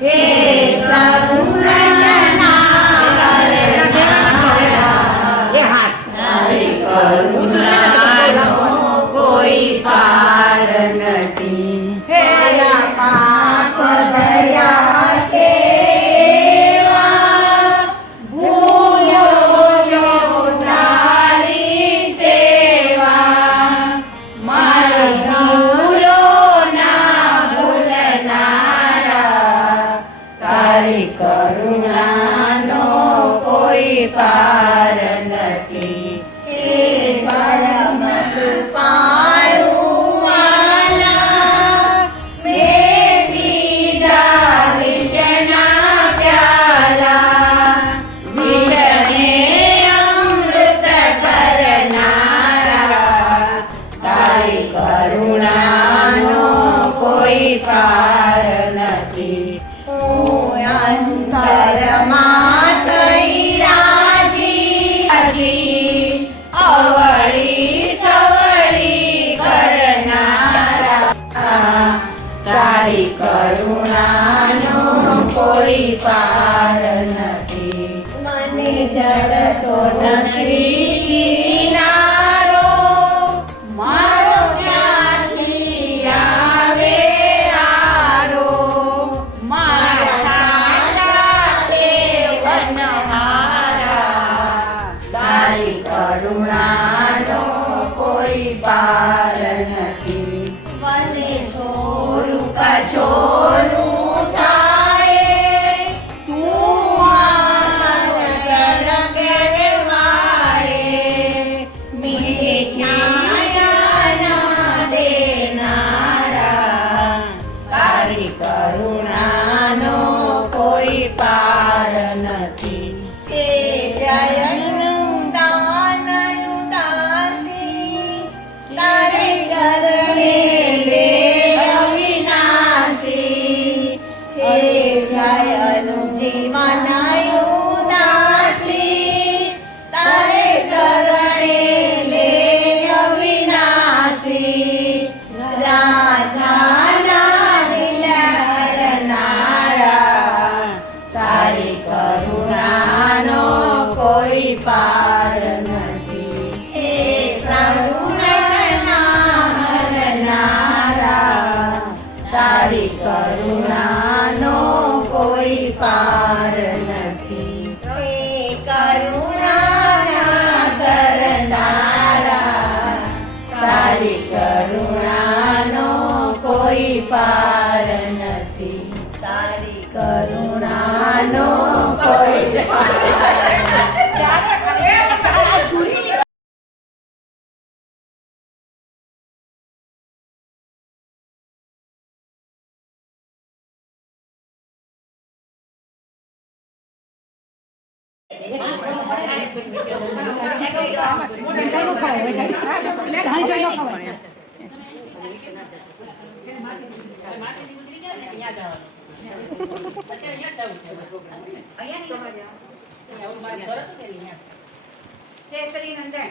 હે સંકટના હરનારા, એ હાથ તારી કરુણાનો કોઈ પાર નથી. હે પાપ ભર્યા છે એવા, ભૂલો તારી સેવા, મારી ભૂલો ના ભૂલનારા, તારી કરુણાનો કોઈ પાર નથી. હે પરમ કૃપાળુ વાલા, મેં પીધા વિષના પ્યાલા, વિષને અમૃત કરનારા, તારી કરુણાનો કોઈ પાર નથી. હું અંતરમાં થઈ રાજી, અવળી સવળી કરનારા, તારી કરુણાનો કોઈ પાર નથી. મને જડતો નથી કિનારો, મારો ક્યાંથી આવે આરો, મારા સાચા દેવનહારા, તારી કરુણાનો કોઈ પાર નથી. મને છોરું કછોરું થાય, તું આનંદ કહેવાય, મીઠી છાયાના દેનારા, તારી કરુણાનો કોઈ પાર નથી. હે જયનું દાન ઉદાસી, તારે ચરણે લે અવિનાશી, હે જયનું જીવન ઉદાસી, તારે ચરણે લે અવિનાશી, રાધાના દિલ હરનારા, તારી કરુણાનો કોઈ પાર નથી. હે સંકટના હરનારા, તારી કરુણાનો કોઈ પાર નથી. હે કરુણા કરનારા, તારી કરુણાનો કોઈ પાર નથી. તારી કરુણાનો કોઈ પાર જય શ્રી નંદન.